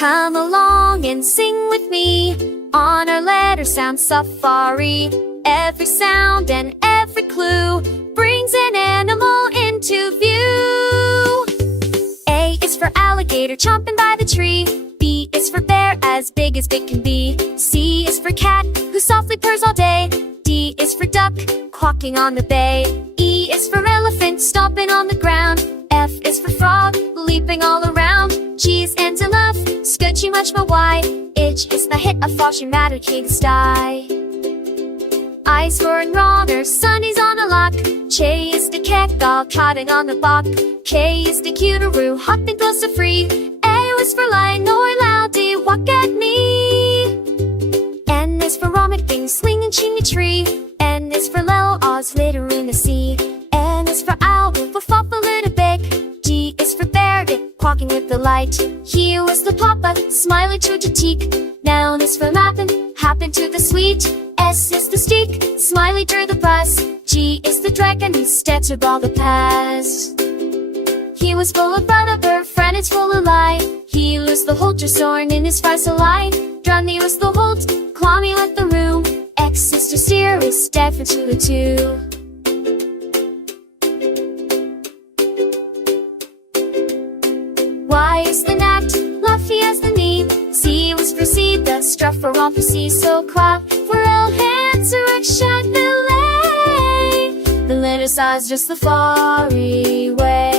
Come along and sing with me on our letter sound safari. Every sound and every clue brings an animal into view. A is for alligator chomping by the tree. B is for bear as big can be. C is for cat who softly purrs all day. D is for duck quacking on the bay. E is for elephant stomping on the ground. F is for frog leaping all around. G is antelope scratching much but why. H is the hit of froshing matter king sty. I is for runner sunny's on a lock. J is the cat dog trotting on the block. K is the cuteroo hopping close to free. A is for lion or loudy walk at me. N is for rollicking swinging ching a tree. N is for little Oz later in the sea. N is for owl for flop a little big. G is for bear quacking with delight. Here was the papa smiling to the teak. Noun is for mapping happen to the sweet. S is the stick smiling through the bus. G is the dragon who steps with all the past. He was full of brother, friend is full of lie. He loosed the holter sorn in his face line. Drunny was the holt, clammy with the room. X is to steer is different to the two. Y is the gnat, fluffy as the knee. C was for seed, the struff for all for sea. So clap for all hands or shut the lay. The letter size just the far away.